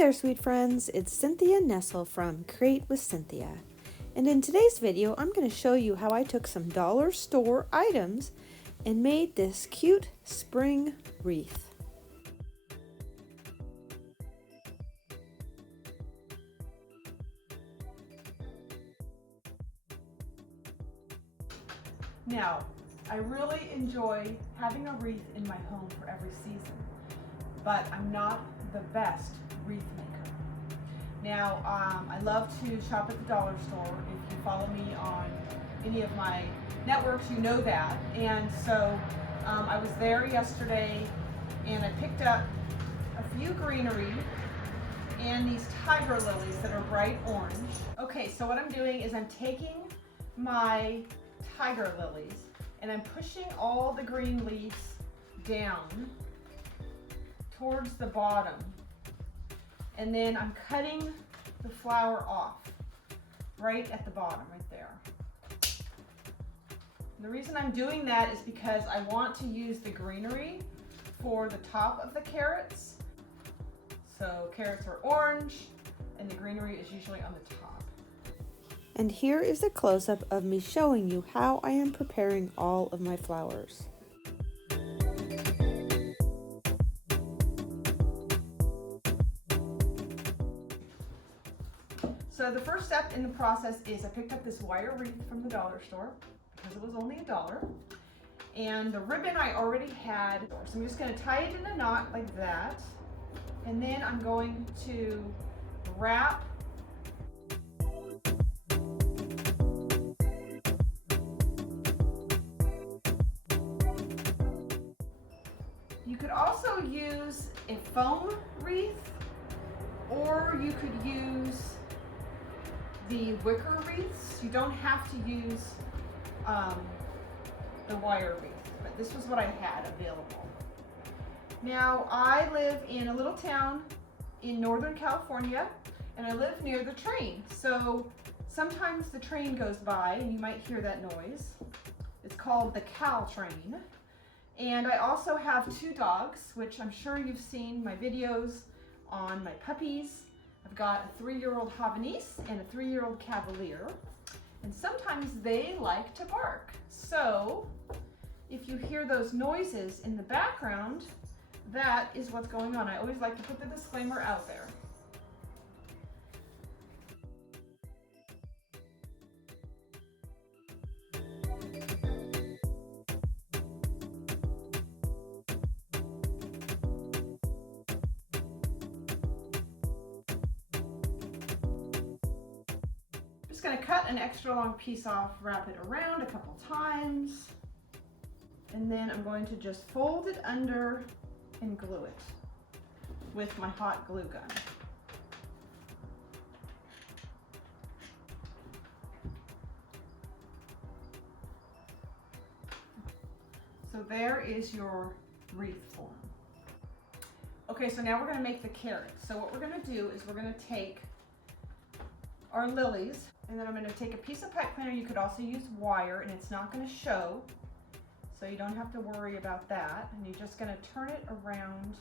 there, sweet friends, it's Cynthia Nessel from Create with Cynthia. And in today's video, I'm going to show you how I took some dollar store items and made this cute spring wreath. Now, I really enjoy having a wreath in my home for every season, but I'm not the best wreath maker. Now, I love to shop at the dollar store. If you follow me on any of my networks, you know that. And so I was there yesterday and I picked up a few greenery and these tiger lilies that are bright orange. Okay, so what I'm doing is I'm taking my tiger lilies and I'm pushing all the green leaves down towards the bottom, and then I'm cutting the flower off right at the bottom, right there. And the reason I'm doing that is because I want to use the greenery for the top of the carrots. So carrots are orange and the greenery is usually on the top. And here is a close-up of me showing you how I am preparing all of my flowers. So the first step in the process is I picked up this wire wreath from the dollar store because it was only $1. And the ribbon I already had, so I'm just going to tie it in a knot like that. And then I'm going to wrap You could also use a foam wreath, or you could use the wicker wreaths. You don't have to use the wire wreath, but this was what I had available. Now, I live in a little town in Northern California, and I live near the train. So sometimes the train goes by and you might hear that noise. It's called the Cal train. And I also have 2 dogs, which I'm sure you've seen my videos on my puppies. I've got a 3-year-old Havanese and a 3-year-old Cavalier. And sometimes they like to bark. So if you hear those noises in the background, that is what's going on. I always like to put the disclaimer out there. Just going to cut an extra long piece off, wrap it around a couple times, and then I'm going to just fold it under and glue it with my hot glue gun. So there is your wreath form. Okay, so now we're going to make the carrots. So what we're going to do is we're going to take our lilies, and then I'm going to take a piece of pipe cleaner. You could also use wire, and it's not going to show, so you don't have to worry about that. And you're just going to turn it around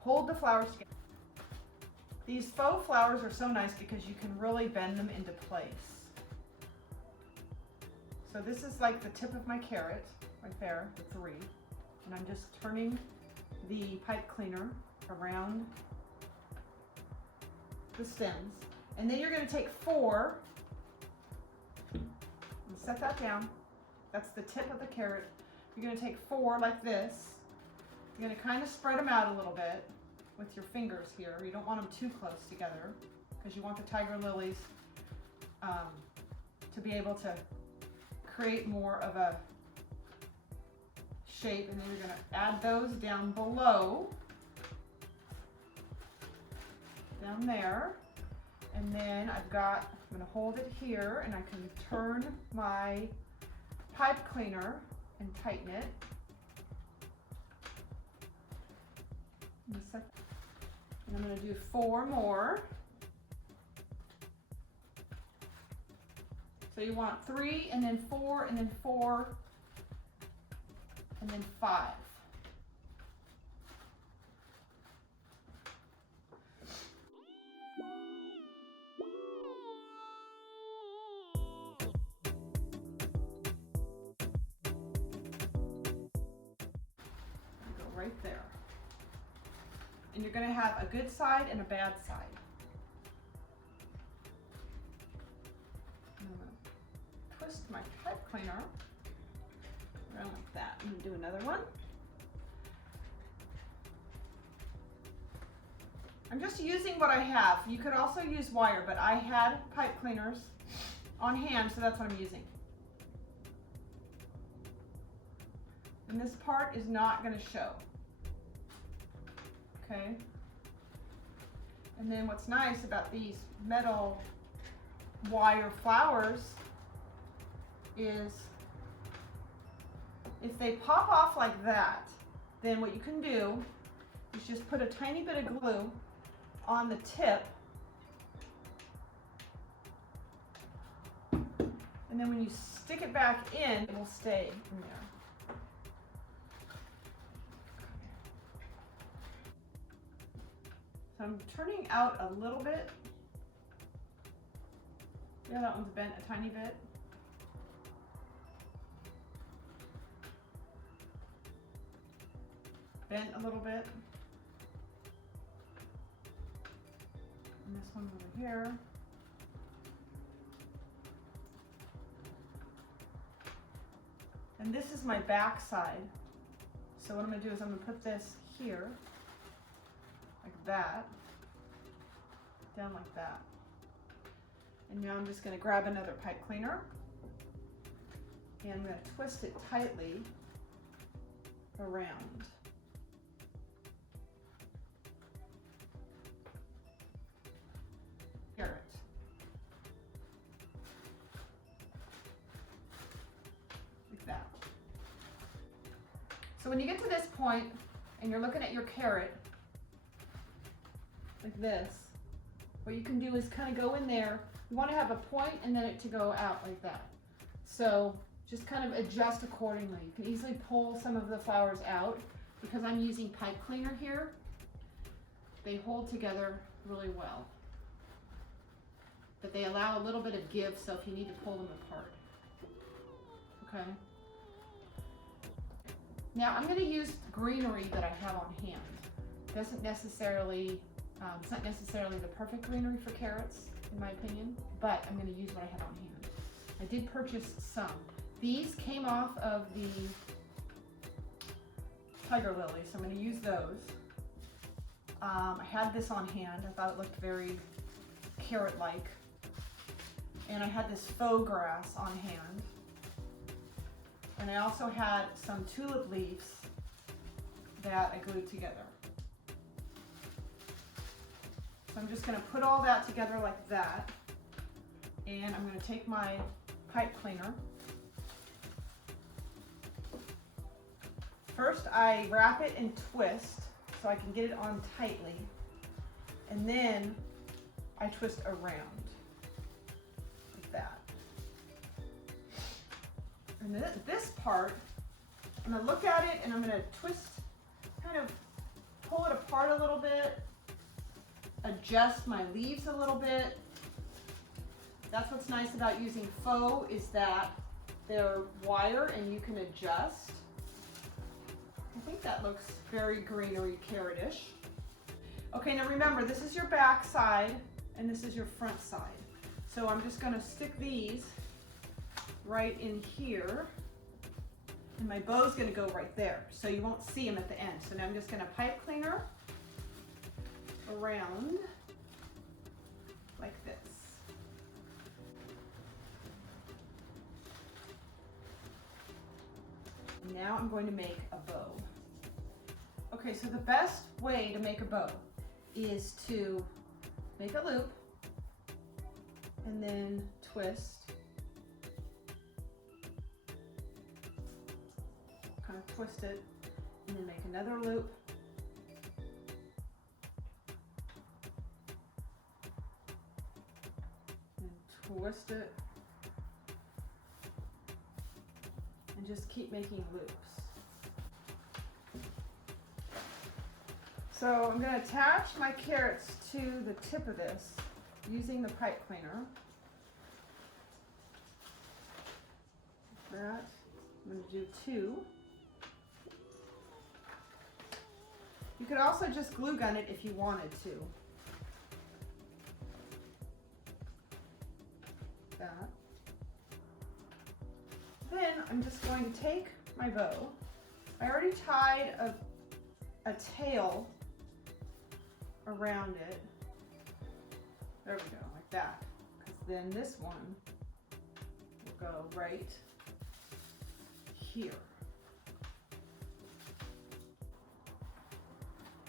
hold the flowers together. These faux flowers are so nice because you can really bend them into place. So this is like the tip of my carrot, right there, the 3. And I'm just turning the pipe cleaner around the stems. And then you're going to take 4 and set that down. That's the tip of the carrot. You're going to take 4 like this. You're going to kind of spread them out a little bit with your fingers here. You don't want them too close together because you want the tiger lilies to be able to create more of a shape. And then you're going to add those down below, down there. And then I'm going to hold it here, and I can turn my pipe cleaner and tighten it. And I'm going to do 4 more. So you want 3 and then 4 and then 4 and then 5. right there. And you're going to have a good side and a bad side. I'm going to twist my pipe cleaner around like that. I'm going to do another one. I'm just using what I have. You could also use wire, but I had pipe cleaners on hand, so that's what I'm using. And this part is not going to show. Okay. And then what's nice about these metal wire flowers is if they pop off like that, then what you can do is just put a tiny bit of glue on the tip, and then when you stick it back in, it will stay in there. So I'm turning out a little bit. Yeah, that one's bent a tiny bit. Bent a little bit. And this one over here. And this is my back side. So what I'm going to do is I'm going to put this here, like that, down like that. And now I'm just going to grab another pipe cleaner, and I'm going to twist it tightly around. Carrot. Like that. So when you get to this point and you're looking at your carrot like this, what you can do is kind of go in there. You want to have a point and then it to go out like that. So just kind of adjust accordingly. You can easily pull some of the flowers out. Because I'm using pipe cleaner here, they hold together really well. But they allow a little bit of give, so if you need to pull them apart. Okay. Now I'm going to use greenery that I have on hand. Doesn't necessarily, it's not necessarily the perfect greenery for carrots, in my opinion, but I'm going to use what I have on hand. I did purchase some. These came off of the tiger lily, so I'm going to use those. I had this on hand. I thought it looked very carrot-like. And I had this faux grass on hand. And I also had some tulip leaves that I glued together. So I'm just going to put all that together like that. And I'm going to take my pipe cleaner. First I wrap it and twist so I can get it on tightly. And then I twist around. That. And then this part, I'm going to look at it and I'm going to twist, kind of pull it apart a little bit, adjust my leaves a little bit. That's what's nice about using faux, is that they're wire and you can adjust. I think that looks very greenery carrotish. Okay, now remember, this is your back side and this is your front side. So I'm just going to stick these right in here, and my bow's going to go right there, so you won't see them at the end. So now I'm just going to pipe cleaner around like this. Now I'm going to make a bow. Okay, so the best way to make a bow is to make a loop and then twist, kind of twist it, and then make another loop, and twist it, and just keep making loops. So I'm going to attach my carrots to the tip of this using the pipe cleaner. That. I'm going to do two. You could also just glue gun it if you wanted to. That. Then I'm just going to take my bow. I already tied a tail around it. There we go, like that. Because then this one will go right here.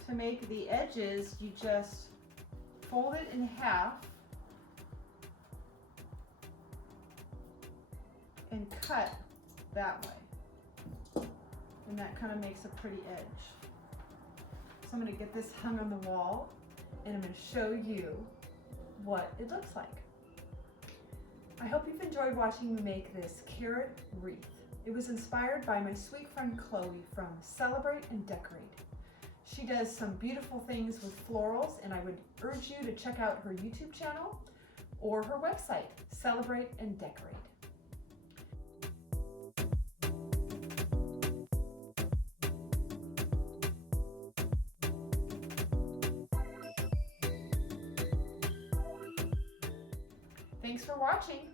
To make the edges, you just fold it in half and cut that way. And that kind of makes a pretty edge. So I'm going to get this hung on the wall and I'm going to show you what it looks like. I hope you've enjoyed watching me make this carrot wreath. It was inspired by my sweet friend Chloe from Celebrate and Decorate. She does some beautiful things with florals, and I would urge you to check out her YouTube channel or her website, Celebrate and Decorate. Thanks for watching.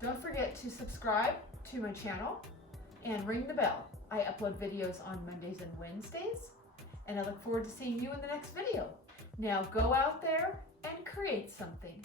Don't forget to subscribe to my channel and ring the bell. I upload videos on Mondays and Wednesdays, and I look forward to seeing you in the next video. Now go out there and create something.